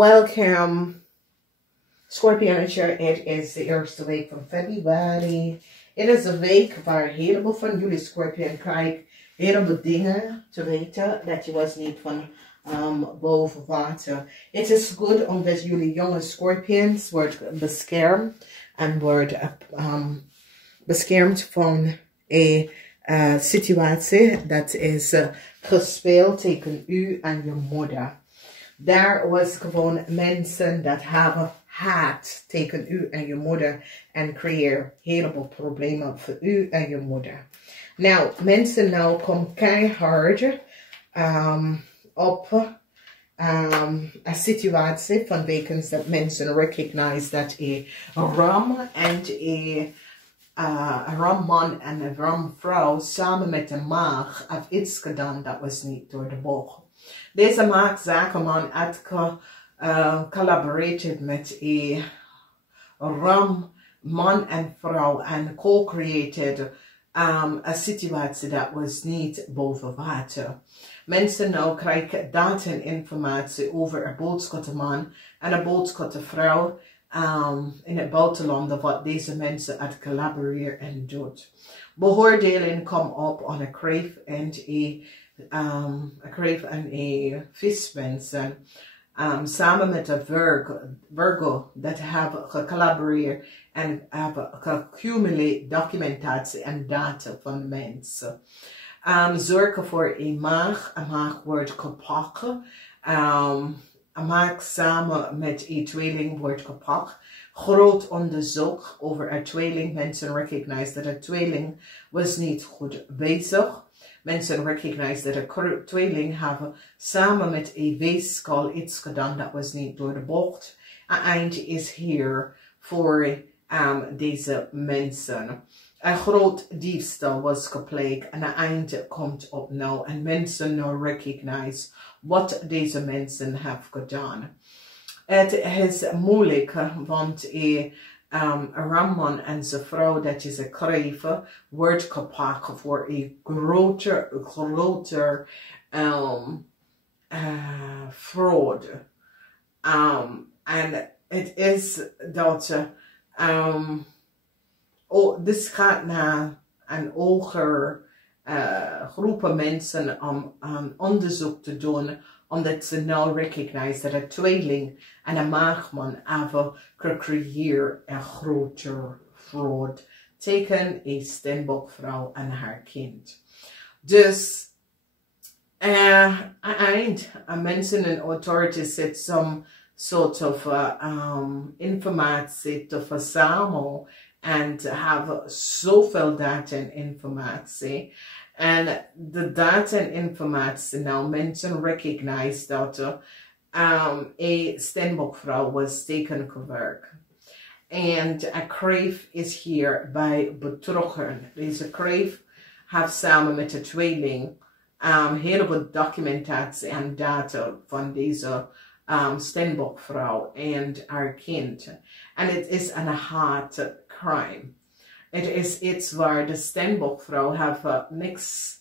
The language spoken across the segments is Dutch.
Welcome, Scorpion. It is de eerste week van Februari. Het is een week waar een heleboel van jullie Scorpion krijgen een heleboel dingen te weten dat je was niet van boven water. Het is goed omdat jullie jonge Scorpions wordt beschermd en wordt beschermd van een situatie dat is gespeeld tegen u en je moeder. Daar was gewoon mensen dat hebben haat tegen u en je moeder en creëren een heleboel problemen voor u en je moeder. Nou, mensen nou komen keihard op een situatie van wekens dat mensen recognize dat een ram en een ramman en een ramvrouw samen met een maag heeft iets gedaan dat was niet door de boog. Deze maagzakenman had collaborated met een ram, man en vrouw en co-created een situatie dat was niet boven water. Mensen nou krijgen data en informatie over een boodschappenman en een boodschappenvrouw in het buitenland wat deze mensen het collaboreren en doet. Beoordeling komt op aan een kreef en een vismensen samen met de Virgo dat hebben gecollaboreerd en hebben gecumuleerd documentatie en data van mensen. Zorgen voor een maag wordt gepakt. Een maag samen met een tweeling wordt gepakt. Groot onderzoek over een tweeling. Mensen recognize dat een tweeling was niet goed bezig. Mensen recognize dat een tweeling hebben samen met een weeskal iets gedaan dat was niet door de bocht. Een eind is hier voor deze mensen. Een groot diefstal was gepleegd en een eind komt op nou. En mensen nou recognize wat deze mensen hebben gedaan. Het is moeilijk, want een ramman en zijn vrouw, dat is een kreef, wordt gepakt voor een groter fraud. En het is dat dit gaat naar een hoger groepen mensen om onderzoek te doen, omdat ze nou recognize dat een tweeling en een maagman hebben gecreëerd een groter fraud tegen een steenbokvrouw en haar kind. Dus eind mensen en authorities zit some sort of informatie te verzamelen en te hebben zoveel data en informatie. En de data en informatie, nou mensen recognize dat een steenbokvrouw was tegengewerkt. En een kreef is hier bij betrokken. Deze kreef heeft samen met de tweeling heleboel documentatie en data van deze steenbokvrouw en haar kind. En het is een hard crime. Het is iets waar de steenbokvrouw heeft niks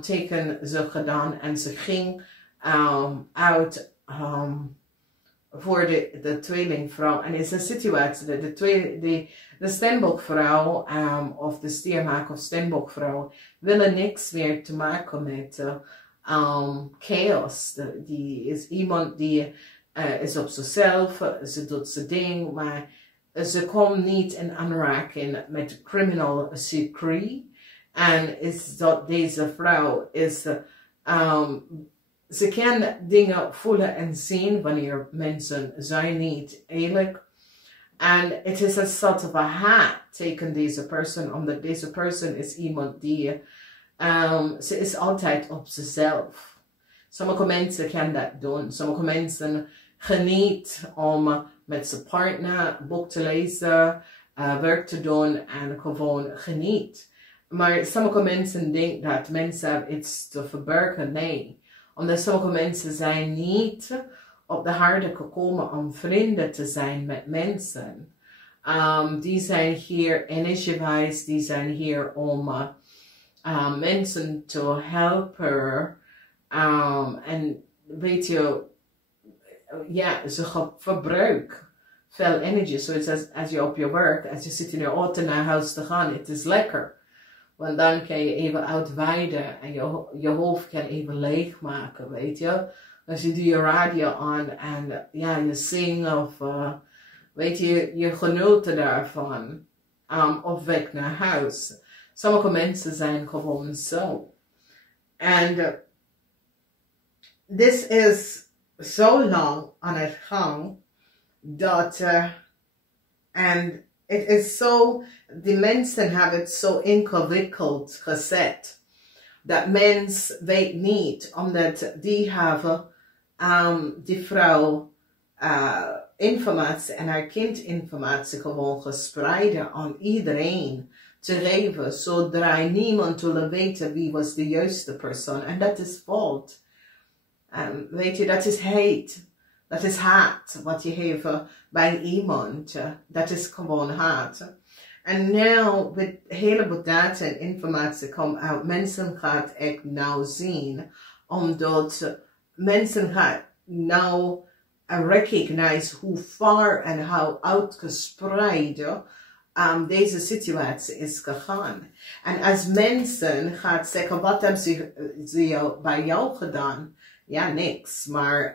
tegen ze gedaan en ze ging uit voor de tweelingvrouw. En het is een situatie dat de steenbokvrouw of de stiermaker of steenbokvrouw willen niks meer te maken met chaos. Die is iemand die is op zichzelf, ze doet zijn ding, maar ze komt niet in aanraking met criminal secret. En is dat deze vrouw is, ze kan dingen voelen en zien wanneer mensen zijn niet eerlijk. En het is een soort van haat tegen deze persoon, omdat deze persoon is iemand die, ze is altijd op zichzelf. Sommige mensen kan dat doen. Sommige mensen genieten om met zijn partner boek te lezen, werk te doen en gewoon geniet. Maar sommige mensen denken dat mensen hebben iets te verbergen. Nee, omdat sommige mensen zijn niet op de harde gekomen om vrienden te zijn met mensen. Die zijn hier energiewijs, die zijn hier om mensen te helpen. En weet je, ja, ze verbruikt veel energie. Zoals als je op je werk, als je zit in je auto naar huis te gaan, het is lekker. Want dan kan je even uitweiden en je hoofd kan even leegmaken, weet je. Dus je doet je radio aan en ja, je zingt of weet je, je genoot daarvan op weg naar huis. Sommige mensen zijn gewoon zo. En dit is zo lang aan het gang dat en het is zo, die mensen hebben het zo ingewikkeld gezet dat mens weet niet, omdat die hebben die vrouw informatie en haar kind informatie gewoon gespreid aan iedereen te geven, zodra niemand wil weten wie was de juiste persoon. En dat is fout. Weet je, dat is hate. Dat is haat wat je heeft bij iemand. Dat is gewoon haat. En nu, met een heleboel data en informatie komt uit, mensen gaan echt nou zien, omdat mensen gaan nou recognize hoe ver en hoe uitgespreid deze situatie is gegaan. En als mensen gaan zeggen, wat hebben ze bij jou gedaan? Ja, niks, maar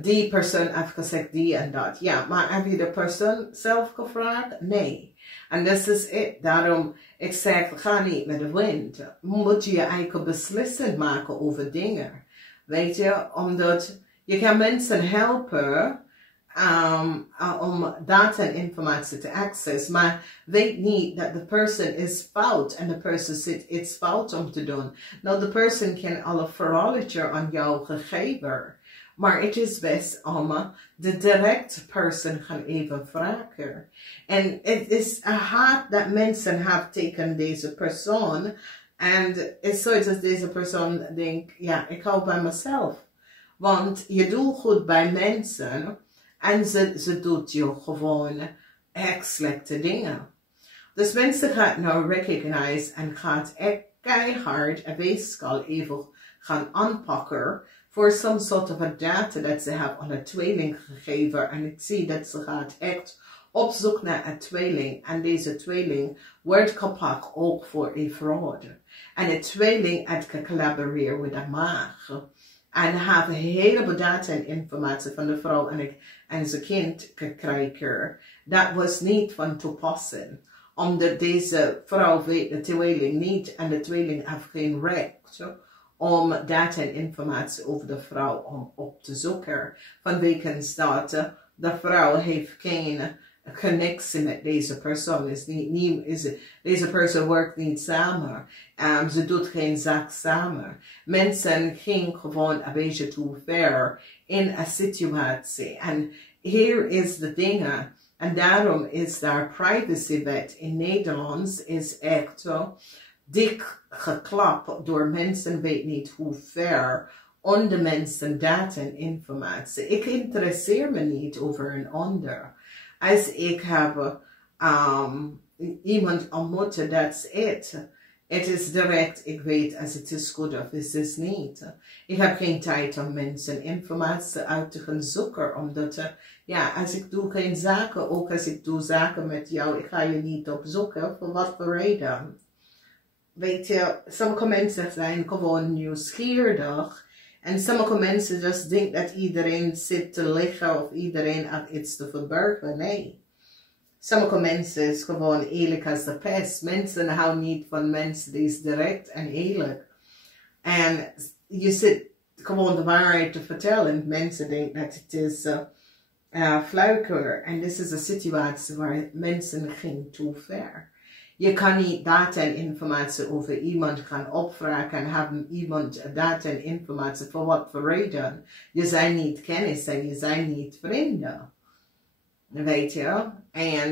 die persoon heeft gezegd die en dat. Ja, maar heb je de persoon zelf gevraagd? Nee. En dat is het. Daarom, ik zeg, ga niet met de wind. Moet je je eigen beslissing maken over dingen. Weet je, omdat je kan mensen helpen om data en informatie te access, maar weet niet dat de persoon is fout en de persoon zit iets fout om te doen. Nou, de persoon kan alle verhalen aan jou gegeven, maar het is best om de directe persoon gaan even vragen. En het is een haat dat mensen hebben tegen deze persoon. En het is zo dat deze persoon denkt, ja, ik hou bij mezelf. Want je doet goed bij mensen en ze doet je gewoon echt slechte dingen. Dus mensen gaan nou recognize en gaat echt keihard een weegschaal even gaan aanpakken voor some soort of data dat ze hebben aan een tweeling gegeven. En ik zie dat ze gaat echt op zoek naar een tweeling. En deze tweeling wordt gepakt ook voor een fraude. En de tweeling heeft gecollaboreerd met de maag. En hebben een heleboel data en informatie van de vrouw en zijn kind gekregen. Dat was niet van toepassing. Omdat deze vrouw weet de tweeling niet en de tweeling heeft geen recht om data en informatie over de vrouw om op te zoeken. Vanwege dat de vrouw heeft geen connectie met deze persoon. Deze persoon werkt niet samen. Ze doet geen zaak samen. Mensen gingen gewoon een beetje te ver in een situatie. En hier is de dingen. En daarom is daar privacywet in Nederlands is echt dik geklapt door mensen weten niet hoe ver onder mensen data en informatie. Ik interesseer me niet over een ander. Als ik heb iemand ontmoet, that's it. Het is direct, ik weet als het is goed of is het niet. Ik heb geen tijd om mensen informatie uit te gaan zoeken, omdat, ja, als ik doe geen zaken, ook als ik doe zaken met jou, ik ga je niet opzoeken, voor wat voor reden. Weet je, sommige mensen zijn gewoon nieuwsgierig. En sommige mensen just denken dat iedereen zit te liggen of iedereen heeft iets te verbergen. Nee. Sommige mensen is gewoon eerlijk als de pest. Mensen houden niet van mensen die is direct en eerlijk. En je zit gewoon de waarheid te vertellen. Mensen denken dat het is flauwekul. En dit is een situatie waar mensen gaan te ver. Je kan niet data en informatie over iemand gaan opvragen en hebben iemand data en informatie voor wat voor reden. Je zijn niet kennis en je zijn niet vrienden. Weet je? En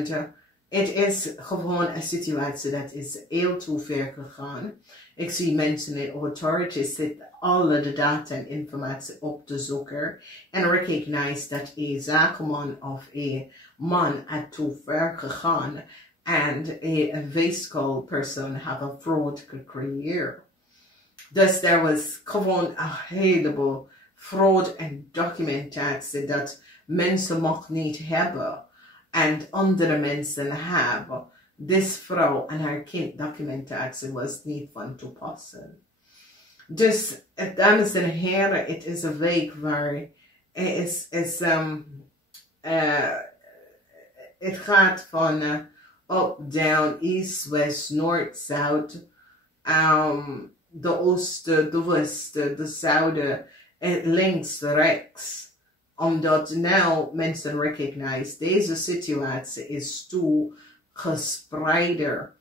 het is gewoon een situatie dat is heel te ver gegaan. Ik zie mensen in authorities zitten alle de data en informatie op te zoeken. En recognize dat een zakenman of een man is te ver gegaan. En een fiscal persoon have fraud gecreëerd. Dus er was gewoon een heleboel fraud en documentatie dat mensen mag niet hebben en andere mensen hebben. Deze vrouw en haar kind documentatie was niet van toepassing. Dus, dames en heren, het is een week waar het gaat van up, down, east, west, north, south, de oosten, de westen, de zuiden, links, rechts. Omdat nou mensen recognize, deze situatie is toe gespreider.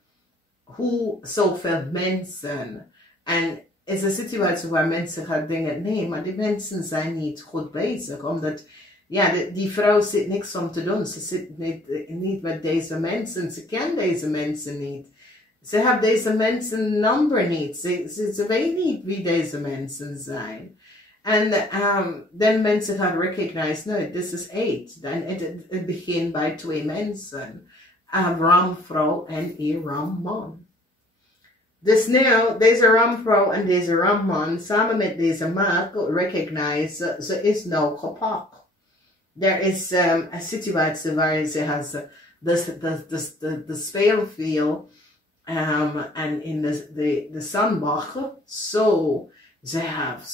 Hoe zoveel mensen, en is een situatie waar mensen gaan denken, nee, maar die mensen zijn niet goed bezig, omdat, ja, die vrouw zit niks om te doen, ze zit niet met deze mensen, ze kent deze mensen niet, ze hebben deze mensen nummer niet, ze weet niet wie deze mensen zijn. En dan mensen gaan recognize, no, this is 8. Dan het begint bij 2 mensen, een ramvrouw en een ramman. Dus nu, deze ramvrouw en deze ramman, samen met deze man, recognize, ze is nou gepakt. Er is een situatie waar ze has de speelveld en in de zandbak, zo, ze hebben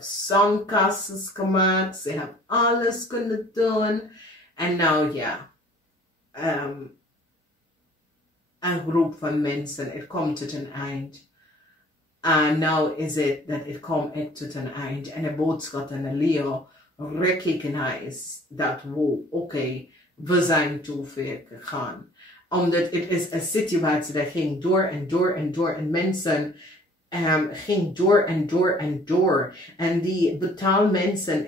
zandkasten gemaakt, ze hebben alles kunnen doen. En nou ja, een groep van mensen, het komt tot een eind. En nou is het dat het komt echt tot een eind. En de boodschap en de Leo recognize dat oké, we zijn te ver gegaan. Omdat het is een situatie dat ging door en door en door. En mensen ging door en door en door. En die betaal mensen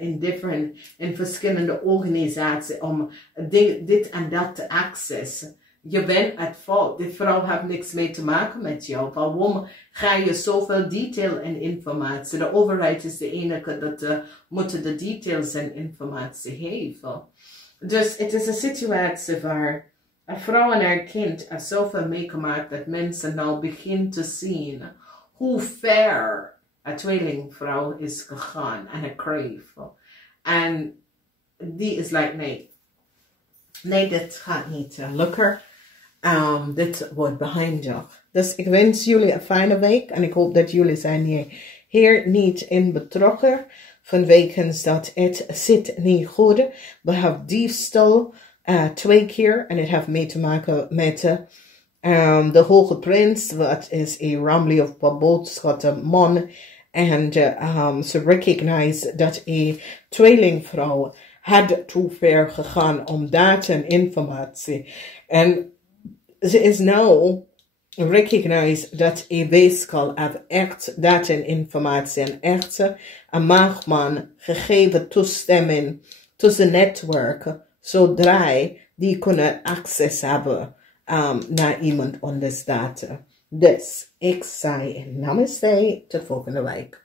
in verschillende organisaties om dit en dat te accessen. Je bent het fout. Die vrouw heeft niks mee te maken met jou. Waarom ga je zoveel detail en informatie? De overheid is de enige dat moet de details en informatie geven. Dus het is een situatie waar een vrouw en haar kind er zoveel meegemaakt dat mensen nou beginnen te zien hoe ver een tweelingvrouw is gegaan en een crave. En die is like, nee, dit gaat niet lukken. Dit wordt behendig. Dus ik wens jullie een fijne week. En ik hoop dat jullie zijn hier niet in betrokken. Vanwege dat het zit niet goed. We hebben diefstal 2 keer. En het heeft mee te maken met de hoge prins. Wat is een ramli of boodschap man. En ze recognize dat een tweelingvrouw had te ver gegaan om data en informatie. En ze is nou recognize dat een weeskal heeft echt data en informatie en echt een maagman gegeven toestemming tussen netwerken, zodra die kunnen access hebben naar iemand anders data. Dus ik zei namaste, tot volgende week.